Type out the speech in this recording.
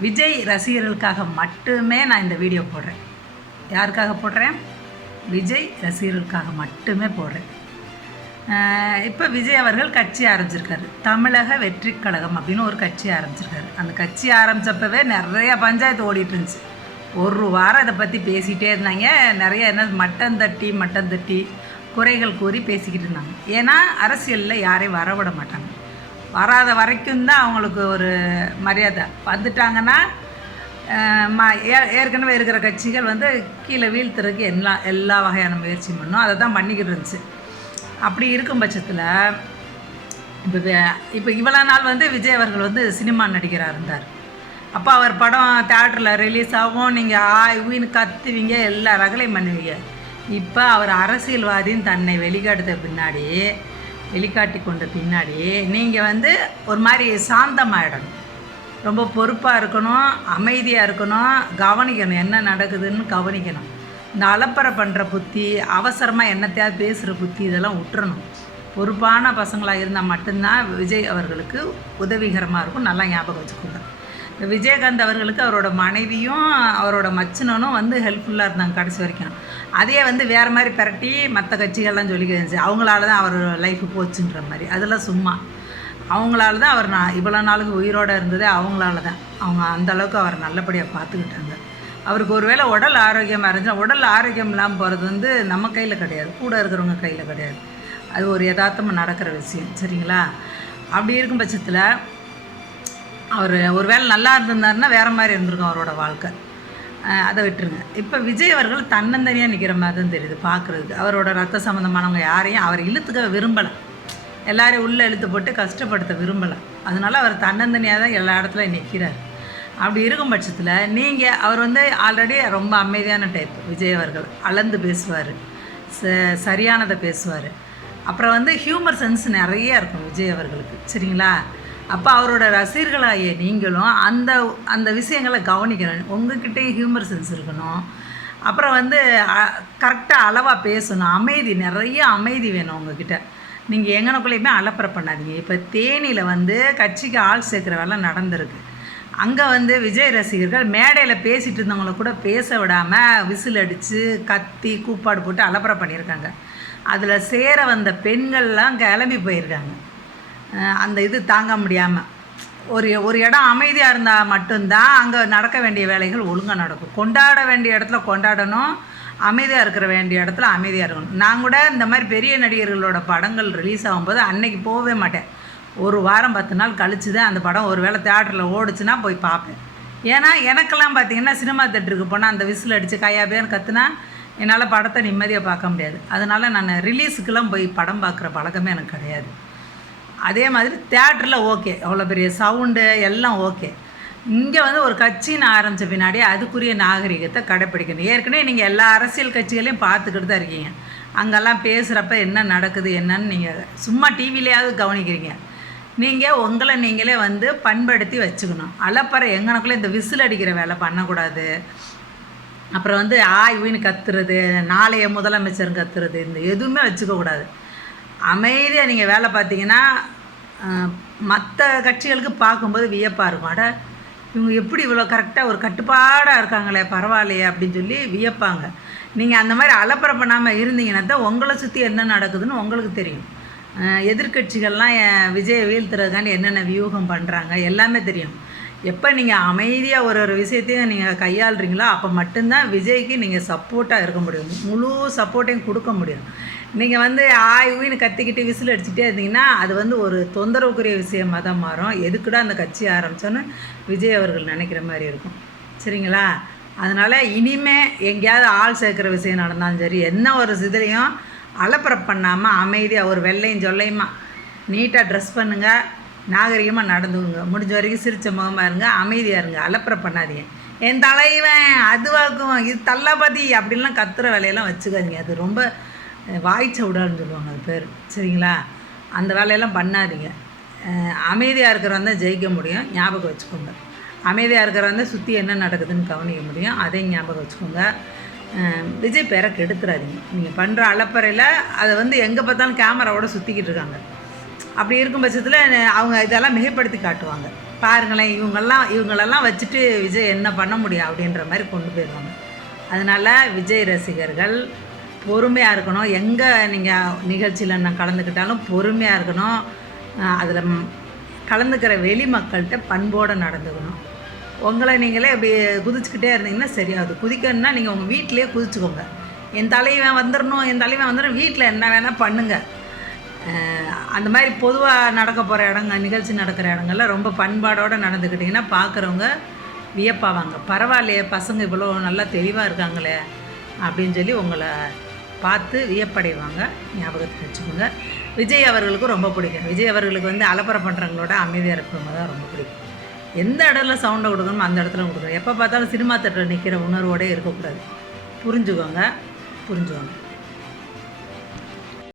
விஜய் ரசிகர்களுக்காக மட்டுமே நான் இந்த வீடியோ போடுறேன். யாருக்காக போடுறேன்? விஜய் ரசிகர்களுக்காக மட்டுமே போடுறேன். இப்போ விஜய் அவர்கள் கட்சி ஆரம்பிச்சிருக்காரு. தமிழக வெற்றி கழகம் அப்படின்னு ஒரு கட்சி ஆரம்பிச்சிருக்காரு. அந்த கட்சி ஆரம்பித்தப்பவே நிறைய பஞ்சாயத்து ஓடிட்டு இருந்துச்சு. ஒரு வாரம் இதை பற்றி பேசிகிட்டே இருந்தாங்க. நிறைய என்ன மட்டன் தட்டி மட்டன் தட்டி குறைகள் கூறி பேசிக்கிட்டு இருந்தாங்க. ஏன்னா அரசியலில் யாரையும் வரவிட மாட்டாங்க. வராத வரைக்கும் தான் அவங்களுக்கு ஒரு மரியாதை. வந்துட்டாங்கன்னா ம ஏ- ஏற்கனவே இருக்கிற கட்சிகள் வந்து கீழே வீழ்த்துறதுக்கு எல்லா எல்லா வகையான முயற்சியும் பண்ணும். அதை தான் பண்ணிக்கிட்டு இருந்துச்சு. அப்படி இருக்கும் பட்சத்தில் இப்போ இப்போ இவ்வளோ நாள் வந்து விஜய் அவர்கள் வந்து சினிமா நடிகராக இருந்தார். அப்போ அவர் படம் தேட்டரில் ரிலீஸ் ஆகும். நீங்கள் ஆ ஊன்னு கத்துவீங்க எல்லா ரகலையும் பண்ணுவீங்க. இப்போ அவர் அரசியல்வாதின்னு தன்னை வெளிக்காட்டுத பின்னாடி வெளிக்காட்டி கொண்ட பின்னாடி நீங்கள் வந்து ஒரு மாதிரி சாந்தமாயிடணும். ரொம்ப பொறுப்பாக இருக்கணும் அமைதியாக இருக்கணும் கவனிக்கணும் என்ன நடக்குதுன்னு கவனிக்கணும். இந்த அலப்பறை பண்ணுற புத்தி அவசரமாக என்னத்தையாவது பேசுகிற புத்தி இதெல்லாம் விட்டுறணும். பொறுப்பான பசங்களாக இருந்தால் மட்டும்தான் விஜய் அவர்களுக்கு உதவிகரமாக இருக்கும். நல்லா ஞாபகம் வச்சுக்கோங்க. விஜயகாந்த் அவர்களுக்கு அவரோட மனைவியும் அவரோட மச்சினனும் வந்து ஹெல்ப்ஃபுல்லாக இருந்தாங்க கடைசி வரைக்கும். அதே வந்து வேறு மாதிரி பிரட்டி மற்ற கட்சிகள்லாம் சொல்லிக்க இருந்துச்சு. அவங்களால தான் அவர் லைஃப் போச்சுன்ற மாதிரி. அதெல்லாம் சும்மா. அவங்களால தான் அவர் நான் இவ்வளோ நாளுக்கு உயிரோடு இருந்ததே அவங்களால தான் அவங்க அந்த அளவுக்கு அவர் நல்லபடியாக பார்த்துக்கிட்டாங்க அவருக்கு ஒருவேளை உடல் ஆரோக்கியமாக இருந்துச்சுன்னா உடல் ஆரோக்கியம் இல்லாமல் போகிறது வந்து நம்ம கையில் கிடையாது. கூட இருக்கிறவங்க கையில் கிடையாது. அது ஒரு யதார்த்தமாக நடக்கிற விஷயம். சரிங்களா? அப்படி இருக்கும் பட்சத்தில் அவர் ஒருவேளை நல்லா இருந்திருந்தாருன்னா வேறு மாதிரி இருந்திருக்கும் அவரோட வாழ்க்கை. அதை விட்டுருங்க. இப்போ விஜய் அவர்கள் தன்னந்தனியாக நிற்கிற மாதிரி தான் தெரியுது பார்க்குறதுக்கு அவரோட ரத்த சம்மந்தமானவங்க யாரையும் அவர் இழுத்துக்க விரும்பலை. எல்லாரையும் உள்ளே இழுத்து போட்டு கஷ்டப்படுத்த விரும்பலை. அதனால அவர் தன்னந்தனியாக தான் எல்லா இடத்துலையும் நிற்கிறார் அப்படி இருக்கும் பட்சத்தில் நீங்கள் அவர் வந்து ஆல்ரெடி ரொம்ப அமைதியான டைப் விஜய் அவர்கள். அளந்து பேசுவார். ச சரியானதை பேசுவார். அப்புறம் வந்து ஹியூமர் சென்ஸ் நிறைய இருக்கும் விஜய் அவர்களுக்கு. சரிங்களா? அப்போ அவரோட ரசிகர்களாகிய நீங்களும் அந்த அந்த விஷயங்களை கவனிக்கணும். உங்ககிட்டயும் ஹியூமர் சென்ஸ் இருக்கணும். அப்புறம் வந்து கரெக்டாக அளவாக பேசணும். அமைதி நிறைய அமைதி வேணும் உங்ககிட்ட. நீங்கள் எங்கனக்குள்ளேயுமே அலப்பறை பண்ணாதீங்க. இப்போ தேனியில் வந்து கட்சிக்கு ஆள் சேர்க்குற வேலை நடந்திருக்கு. அங்கே வந்து விஜய் ரசிகர்கள் மேடையில் பேசிகிட்டு இருந்தவங்கள கூட பேச விடாமல் விசில் அடித்து கத்தி கூப்பாடு போட்டு அலப்பறை பண்ணியிருக்காங்க. அதில் சேர வந்த பெண்கள்லாம் கிளம்பி போயிருக்காங்க. அந்த இது தாங்க முடியாமல் ஒரு ஒரு இடம் அமைதியாக இருந்தால் மட்டும்தான் அங்கே நடக்க வேண்டிய வேலைகள் ஒழுங்காக நடக்கும். கொண்டாட வேண்டிய இடத்துல கொண்டாடணும். அமைதியாக இருக்கிற வேண்டிய இடத்துல அமைதியாக இருக்கணும். நான் கூட இந்த மாதிரி பெரிய நடிகர்களோட படங்கள் ரிலீஸ் ஆகும்போது அன்னைக்கு போகவே மாட்டேன். ஒரு வாரம் பத்து நாள் கழிச்சு தான் அந்த படம் ஒரு வேளை தேட்டரில் ஓடுச்சுன்னா போய் பார்ப்பேன். ஏன்னா எனக்கெல்லாம் பார்த்தீங்கன்னா சினிமா தேட்டருக்கு போனால் அந்த விசில் அடித்து கையா கற்றுனா கத்துனா என்னால் படத்தை நிம்மதியாக பார்க்க முடியாது. அதனால் நான் ரிலீஸுக்கெல்லாம் போய் படம் பார்க்குற பழக்கமே எனக்கு கிடையாது. அதே மாதிரி தேட்டரில் ஓகே. அவ்வளோ பெரிய சவுண்டு எல்லாம் ஓகே. இங்கே வந்து ஒரு கட்சின்னு ஆரம்பித்த பின்னாடி அதுக்குரிய நாகரிகத்தை கடைப்பிடிக்கணும். ஏற்கனவே நீங்கள் எல்லா அரசியல் கட்சிகளையும் பார்த்துக்கிட்டு தான் இருக்கீங்க. அங்கெல்லாம் பேசுகிறப்ப என்ன நடக்குது என்னன்னு நீங்கள் சும்மா டிவிலேயாவது கவனிக்கிறீங்க. நீங்கள் உங்களை நீங்களே வந்து பண்படுத்தி வச்சுக்கணும். அலப்பறை எங்கனக்குள்ளே இந்த விசில் அடிக்கிற வேலை பண்ணக்கூடாது. அப்புறம் வந்து ஆய் கத்துறது நாளைய முதலமைச்சர் கத்துறது இந்த எதுவுமே வச்சுக்கக்கூடாது. அமைதியாக நீங்கள் வேலை பார்த்தீங்கன்னா மற்ற கட்சிகளுக்கு பார்க்கும்போது வியப்பாக இருக்கும். அட இவங்க எப்படி இவ்வளோ கரெக்டாக ஒரு கட்டுப்பாடாக இருக்காங்களே பரவாயில்லையே அப்படின்னு சொல்லி வியப்பாங்க. நீங்கள் அந்த மாதிரி அலப்பறை பண்ணாமல் இருந்தீங்கன்னா தான் உங்களை சுற்றி என்ன நடக்குதுன்னு உங்களுக்கு தெரியும். எதிர்கட்சிகள்லாம் எதிர்க்கட்சிகள்லாம் என் விஜயை வீழ்த்துறதுக்காண்டி என்னென்ன வியூகம் பண்ணுறாங்க எல்லாமே தெரியும். எப்போ நீங்கள் அமைதியாக ஒரு ஒரு விஷயத்தையும் நீங்கள் கையாளுறீங்களோ அப்போ மட்டும்தான் விஜய்க்கு நீங்கள் சப்போர்ட்டாக இருக்க முடியும். முழு சப்போர்ட்டையும் கொடுக்க முடியும். நீங்கள் வந்து ஆய் கத்திக்கிட்டு விசில் அடிச்சுட்டே இருந்தீங்கன்னா அது வந்து ஒரு தொந்தரவுக்குரிய விஷயமாக தான் மாறும். எதுக்குடா அந்த கட்சி ஆரம்பிச்சோன்னு விஜய் அவர்கள் நினைக்கிற மாதிரி இருக்கும். சரிங்களா? அதனால் இனிமே எங்கேயாவது ஆள் சேர்க்குற விஷயம் நடந்தாலும் சரி என்ன ஒரு இதுலேயும் அலப்பறை பண்ணாமல் அமைதியாக ஒரு வெள்ளையும் சொல்லையுமா நீட்டாக ட்ரெஸ் பண்ணுங்கள் நாகரிகமாக நடந்துக்குங்க. முடிஞ்ச வரைக்கும் சிரிச்ச முகமாக இருங்க அமைதியாக இருங்க அலப்பறை பண்ணாதீங்க. என் தலைவன் அதுவாக்கும் இது தள்ளபதி அப்படின்லாம் கத்துற வேலையெல்லாம் வச்சுக்காதீங்க. அது ரொம்ப வாய்ச்ச விடான்னு சொல்லுவாங்க அது பேர். சரிங்களா? அந்த வேலையெல்லாம் பண்ணாதீங்க. அமைதியாக இருக்கிறவன் தான் ஜெயிக்க முடியும். ஞாபகம் வச்சுக்கோங்க. அமைதியாக இருக்கிறவன் தான் சுற்றி என்ன நடக்குதுன்னு கவனிக்க முடியும். அதையும் ஞாபகம் வச்சுக்கோங்க. விஜய் பேரை கெடுத்துறாதீங்க. நீங்கள் பண்ணுற அலப்பறையில் அதை வந்து எங்கே பார்த்தாலும் கேமராவோட சுற்றிக்கிட்டு இருக்காங்க. அப்படி இருக்கும் பட்சத்தில் அவங்க இதெல்லாம் மிகைப்படுத்தி காட்டுவாங்க. பாருங்களேன் இவங்கெல்லாம் இவங்களெல்லாம் வச்சுட்டு விஜய் என்ன பண்ண முடியும் அப்படின்ற மாதிரி கொண்டு போயிடுவாங்க. அதனால் விஜய் ரசிகர்கள் பொறுமையாக இருக்கணும். எங்கே நீங்கள் நிகழ்ச்சியில் நான் கலந்துக்கிட்டாலும் பொறுமையாக இருக்கணும். அதில் கலந்துக்கிற வெளி மக்கள்கிட்ட பண்போடு நடந்துக்கணும். உங்களை நீங்களே இப்படி குதிச்சுக்கிட்டே இருந்தீங்கன்னா சரியாது. குதிக்கணும்னா நீங்கள் உங்கள் வீட்டிலேயே குதிச்சுக்கோங்க. என் தலைவன் வந்துடணும் என் தலைவன் வந்துடணும் வீட்டில் என்ன வேணால் பண்ணுங்கள் அந்த மாதிரி பொதுவாக நடக்க போகிற இடங்க நிகழ்ச்சி நடக்கிற இடங்கள்ல ரொம்ப பண்பாடோடு நடந்துக்கிட்டிங்கன்னா பார்க்குறவங்க வியப்பாவாங்க பரவாயில்லையே பசங்க இவ்வளோ நல்லா தெளிவாக இருக்காங்களே அப்படின்னு சொல்லி உங்களை பார்த்து வியப்படைவாங்க. ஞாபகத்தை வச்சுக்கோங்க. விஜய் அவர்களுக்கும் ரொம்ப பிடிக்கும். விஜய் அவர்களுக்கு வந்து அலப்பறை பண்ணுறவங்களோட அமைதியாக இருக்கிறவங்க தான் ரொம்ப பிடிக்கும். எந்த இடத்துல சவுண்டை கொடுக்கணுமோ அந்த இடத்துல கொடுக்கணும். எப்போ பார்த்தாலும் சினிமா தேட்டரில் நிற்கிற உணர்வோடே இருக்கக்கூடாது. புரிஞ்சுக்கோங்க. புரிஞ்சுக்கோங்க.